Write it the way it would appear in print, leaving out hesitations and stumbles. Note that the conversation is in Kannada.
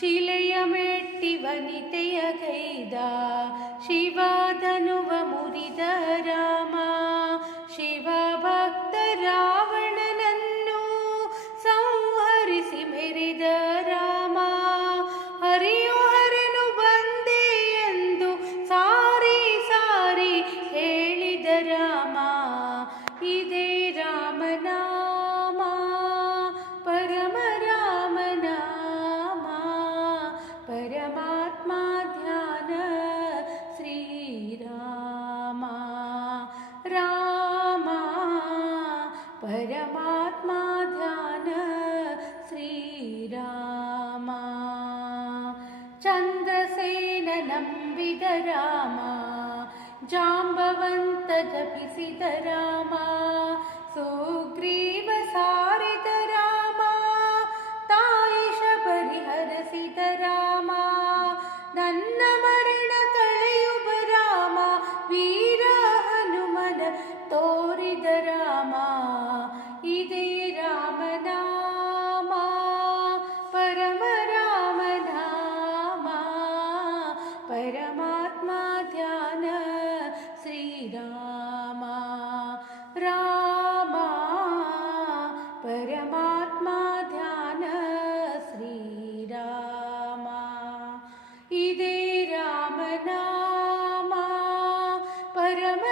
ಶಿಲೆಯ ಮೆಟ್ಟಿ ವನಿತೆಯ ಗೈದ ಶಿವಧನುವ ಮುರಿದ ರಾಮ. ಶಿವ ಭಕ್ತ ರಾವಣನನ್ನು ಸಂಹರಿಸಿ ಮೆರೆದ ರಾಮ. ಹರಿಯು ಹರನು ಬಂದೆ ಎಂದು ಸಾರಿ ಸಾರಿ ಹೇಳಿದ ರಾಮ. ಇದೇ ರಾಮನಾಮ ಪರಮ ರಾಮನಾಮ. ಪರಮಾತ್ಮ ಧ್ಯಾನ ಶ್ರೀರಾಮ. ರಾಮ ಪರಮಾತ್ಮ ಧ್ಯಾನ ಶ್ರೀರಾಮ. ಚಂದ್ರಸೇನ ನಂಬಿದ ರಾಮ. ಜಾಂಬವಂತ ಜಪಿಸಿದ ರಾಮ. ಸುಗ್ರೀವ ಸಾರಿದ ರಾಮ. ತಾಯಿ ಶಬರಿ ಹರಸಿದ ರಾಮ. ನನ್ನ ಮರಣ ಕಳೆಯುವ ರಾಮ. ವೀರ ಹನುಮನ ತೋರಿದ ರಾಮ. ಇದೇ ರಾಮನಾಮ ಪರಮ ರಾಮನಾಮ. ಪರಮಾತ್ಮ ಧ್ಯಾನ ಶ್ರೀರಾಮ. ರಾಮ ಪರಮಾತ್ಮ ಧ್ಯಾನ ಶ್ರೀರಾಮ. ಇದೇ ರಾಮನಾಮ ಪರಮ